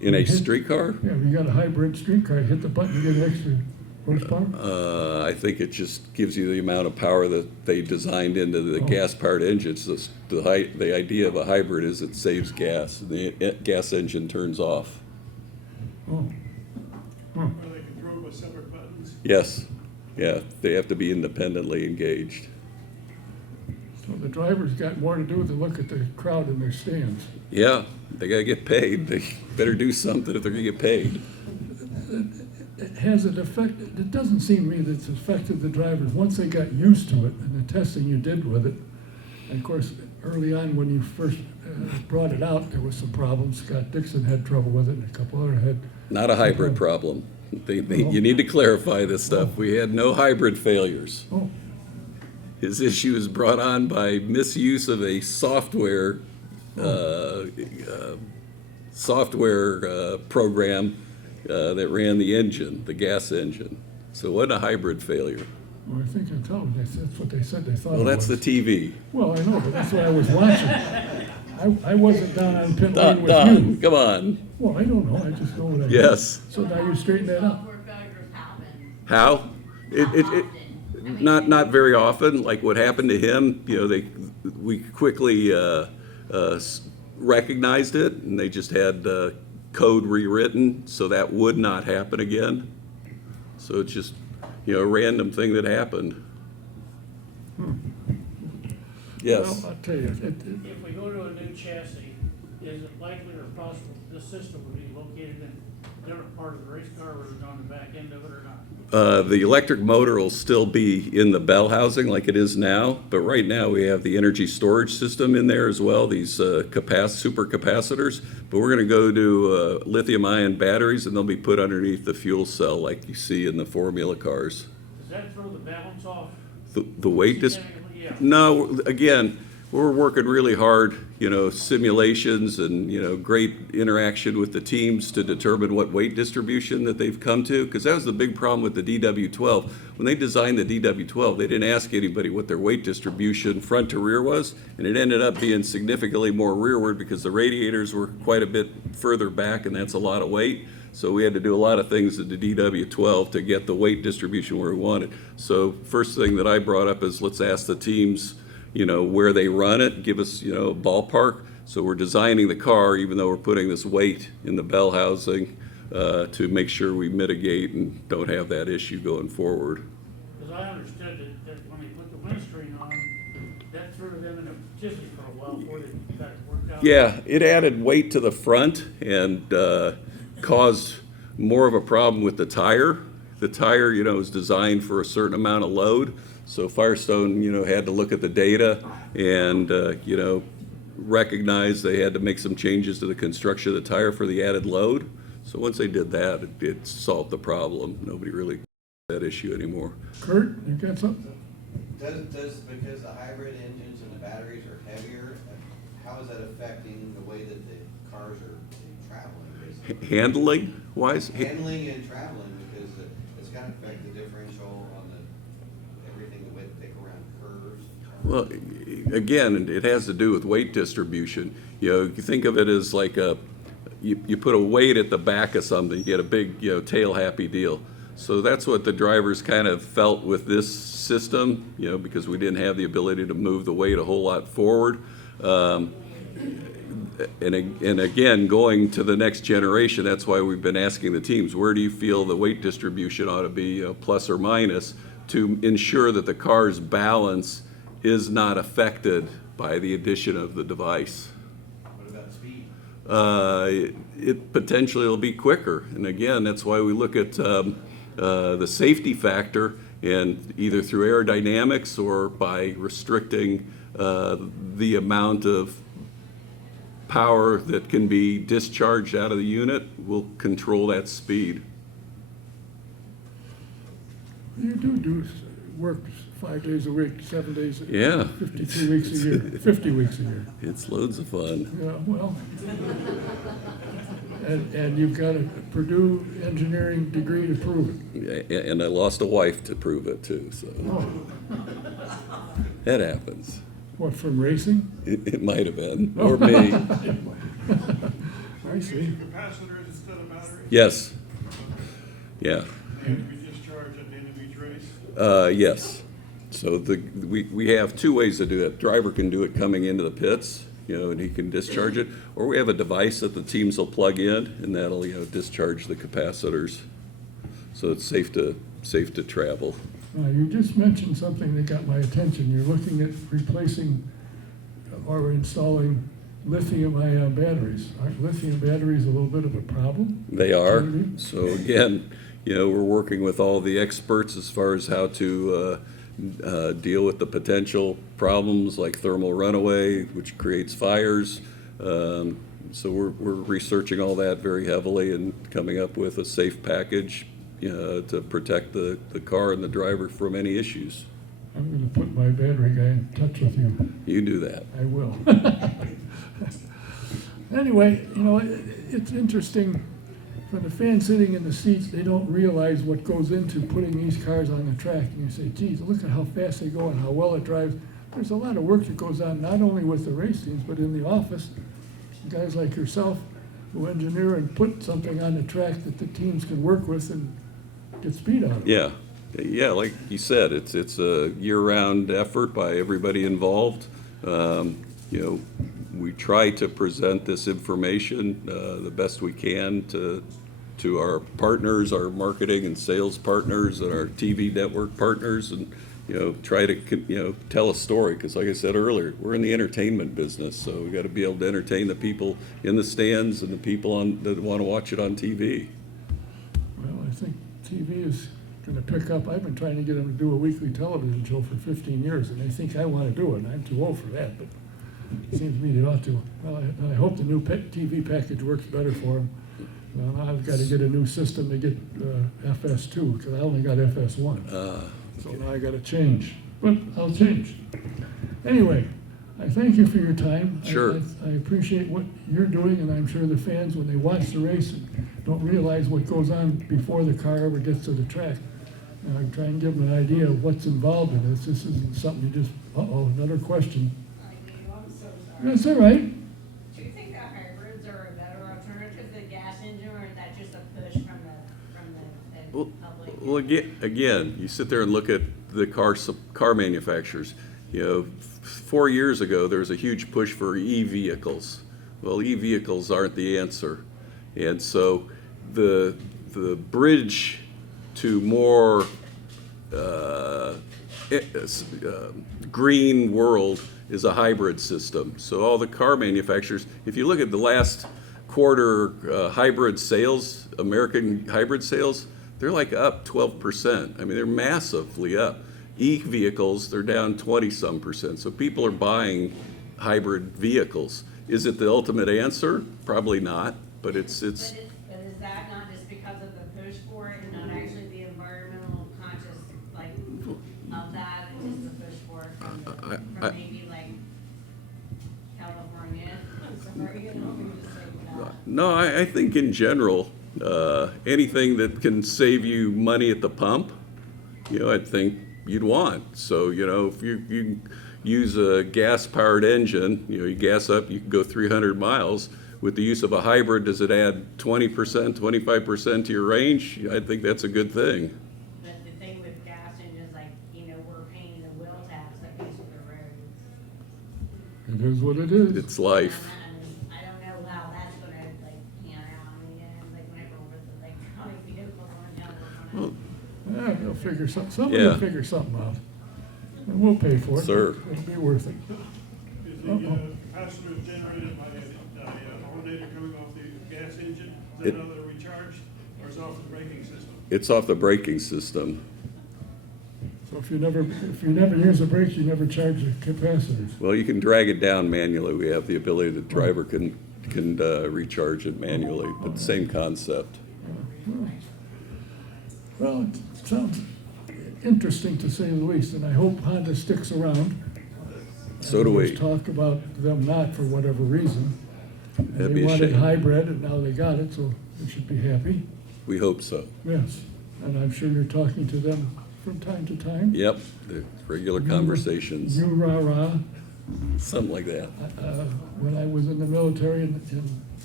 In a streetcar? Yeah, if you got a hybrid streetcar, you hit the button, you get an extra horsepower? I think it just gives you the amount of power that they designed into the gas-powered engines. The idea of a hybrid is it saves gas, and the gas engine turns off. Oh. Or they control with separate buttons. Yes, yeah, they have to be independently engaged. So the driver's got more to do than look at the crowd in their stands. Yeah, they gotta get paid. They better do something if they're gonna get paid. Has it affected, it doesn't seem to me that it's affected the drivers once they got used to it and the testing you did with it. And of course, early on when you first brought it out, there was some problems. Scott Dixon had trouble with it and a couple other had. Not a hybrid problem. You need to clarify this stuff. We had no hybrid failures. Oh, His issue is brought on by misuse of a software program that ran the engine, the gas engine. So it wasn't a hybrid failure. well, I think I told them, that's what they said they thought it Well, was. that's the TV. Well, I know, but that's what I was watching. I wasn't down on pit lane with Don, you. come on. Well, I don't know, I just know what I. Yes. So now you straighten that out. Software failures happen. How? Not very often. Like what happened to him, you know, we quickly recognized it, and they just had code rewritten so that would not happen again. So it's just, you know, a random thing that happened. Yes. Well, I'll tell you, If we go to a new chassis, is it likely or possible this system would be located in a different part of the race car, or is it on the back end of it or not? The electric motor will still be in the bell housing like it is now, but right now we have the energy storage system in there as well, these super capacitors. But we're going to go to lithium-ion batteries, and they'll be put underneath the fuel cell like you see in the Formula cars. Does that throw the balance off? The weight Significantly? Yeah. No, again, we're working really hard, you know, simulations and, you know, great interaction with the teams to determine what weight distribution that they've come to, because that was the big problem with the DW12. When they designed the DW12, they didn't ask anybody what their weight distribution front to rear was, and it ended up being significantly more rearward because the radiators were quite a bit further back, and that's a lot of weight. So we had to do a lot of things at the DW12 to get the weight distribution where we wanted. So first thing that I brought up is let's ask the teams, you know, where they run it, give us, you know, a ballpark. So we're designing the car, even though we're putting this weight in the bell housing to make sure we mitigate and don't have that issue going forward. Because I understood that when they put the windscreen on, that threw them in a tizzy for a while before they got it worked out. Yeah, it added weight to the front and caused more of a problem with the tire. The tire, is designed for a certain amount of load. So Firestone, had to look at the data and, recognize they had to make some changes to the construction of the tire for the added load. So once they did that, it solved the problem. Nobody really that issue anymore. Kurt, you got something? Does because the hybrid engines and the batteries are heavier, how is that affecting the way that the cars are traveling, basically? Handling wise, Handling and traveling, because it's got to affect the differential on everything, the way that they go around curves. well, again, it has to do with weight distribution. You think of it as like you put a weight at the back of something, you get a big, tail happy deal. So that's what the drivers kind of felt with this system, because we didn't have the ability to move the weight a whole lot forward. And again, going to the next generation, that's why we've been asking the teams, where do you feel the weight distribution ought to be, plus or minus, to ensure that the car's balance is not affected by the addition of the device. What about speed? It potentially will be quicker. And again, that's why we look at the safety factor, and either through aerodynamics or by restricting the amount of power that can be discharged out of the unit, will control that speed. You do work 5 days a week, 7 days, Yeah. 52 weeks a year, 50 weeks a year. It's loads of fun. Yeah, well, and you've got a Purdue engineering degree to prove it. And I lost a wife to prove it too, so Oh, that happens. what, from racing? It might have been, or me. I see. Capacitors instead of batteries? Yes. Yeah. They have to be discharged at the end of each race? Yes. So we have two ways to do that. Driver can do it coming into the pits, and he can discharge it, or we have a device that the teams will plug in, and that'll discharge the capacitors, so it's safe to travel. You just mentioned something that got my attention. You're looking at replacing or installing lithium-ion batteries. Aren't lithium batteries a little bit of a problem? They are. Mhm. So again, we're working with all the experts as far as how to deal with the potential problems like thermal runaway, which creates fires. So we're researching all that very heavily and coming up with a safe package to protect the car and the driver from any issues. I'm going to put my battery guy in touch with you. You do that. I will. Anyway, it's interesting. For the fans sitting in the seats, they don't realize what goes into putting these cars on the track. And you say, geez, look at how fast they go and how well it drives. There's a lot of work that goes on, not only with the race teams, but in the office. Guys like yourself who engineer and put something on the track that the teams can work with and get speed out of. Yeah, like you said, it's a year-round effort by everybody involved. We try to present this information the best we can to our partners, our marketing and sales partners, and our TV network partners, and try to tell a story. Because, like I said earlier, we're in the entertainment business, so we got to be able to entertain the people in the stands and the people that want to watch it on TV. Well, I think TV is going to pick up. I've been trying to get them to do a weekly television show for 15 years, and they think I want to do it. I'm too old for that, but it seems to me they ought to. Well, I hope the new TV package works better for them. Now I've got to get a new system to get FS2, because I only got FS1. So now I got to change, but I'll change. Anyway, I thank you for your time. Sure. I appreciate what you're doing, and I'm sure the fans, when they watch the race, don't realize what goes on before the car ever gets to the track. I try and give them an idea of what's involved in this. This isn't something you just, another question. I'm so sorry. That's all right. Do you think that hybrids are a better alternative to the gas engine, or is that just a push from the public? Well, again, you sit there and look at the car manufacturers. 4 years ago, there was a huge push for e-vehicles. Well, e-vehicles aren't the answer. And so the bridge to more green world is a hybrid system. So all the car manufacturers, if you look at the last quarter hybrid sales, American hybrid sales, they're like up 12%. I mean, they're massively up. E-vehicles, they're down 20-some%. So people are buying hybrid vehicles. Is it the ultimate answer? Probably not, but it's. But is that not just because of the push for it and not actually the environmental conscious, like, of that, and just the push for it from maybe like California? I'm sorry, you know, we just say that. No, I think in general, anything that can save you money at the pump, I think you'd want. So, if you use a gas-powered engine, you gas up, you can go 300 miles. With the use of a hybrid, does it add 20%, 25% to your range? I think that's a good thing. But the thing with gas engines, like, we're paying the wheel tax that pays for the roads. It is what it is. It's life. I don't know how that's gonna, like, pan out. I mean, like, whenever with the, like, county vehicle going down, we're gonna. Yeah, they'll figure somebody will Yeah. figure something out. And we'll pay for it. Sir. It'll be worth it. Is the passenger generated by a alternator coming off the gas engine? Is that another recharge, or is it off the braking system? It's off the braking system. So if you never use a brake, you never charge the capacitors. Well, you can drag it down manually. We have the ability the driver can recharge it manually, but same concept. Well, it sounds interesting to say the least, and I hope Honda sticks around. So do There's we. talk about them not for whatever reason. And That'd be they a wanted shame. hybrid, and now they got it, so they should be happy. We hope so. Yes, and I'm sure you're talking to them from time to time. Yep, the regular conversations, You rah-rah. something like that. When I was in the military in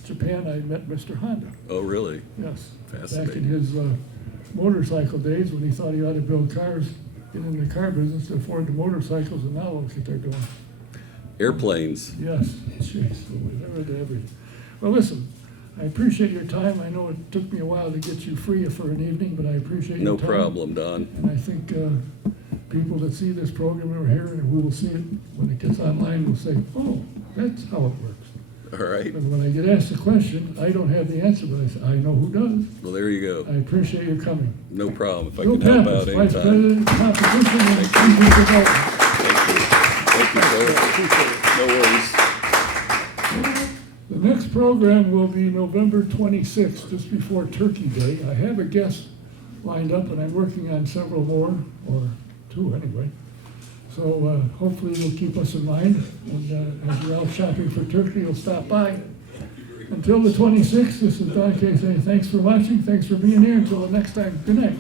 Japan, I met Mr. Honda. Oh, really? Yes. Back in Fascinating. his motorcycle days, when he thought he ought to build cars, get in the car business to afford the motorcycles, and now look what they're doing. Airplanes. Yes, jeez, they're into everything. Well, listen, I appreciate your time. I know it took me a while to get you free for an evening, but I appreciate your No time. problem, Don. And I think people that see this program over here and who will see it when it gets online will say, oh, that's how it works. All right. And when I get asked a question, I don't have the answer, but I say, I know who does. Well, there you go. I appreciate you coming. No problem. If I Bill can help Pappas, out Vice anytime. President of Competition and Strategic Development. Thank you, sir. No worries. The next program will be November 26th, just before Turkey Day. I have a guest lined up, and I'm working on several more, or two anyway. So hopefully you'll keep us in mind, and as you're out shopping for turkey, you'll stop by. Until the 26th, this is Don Kay saying thanks for watching, thanks for being here. Until the next time, good night.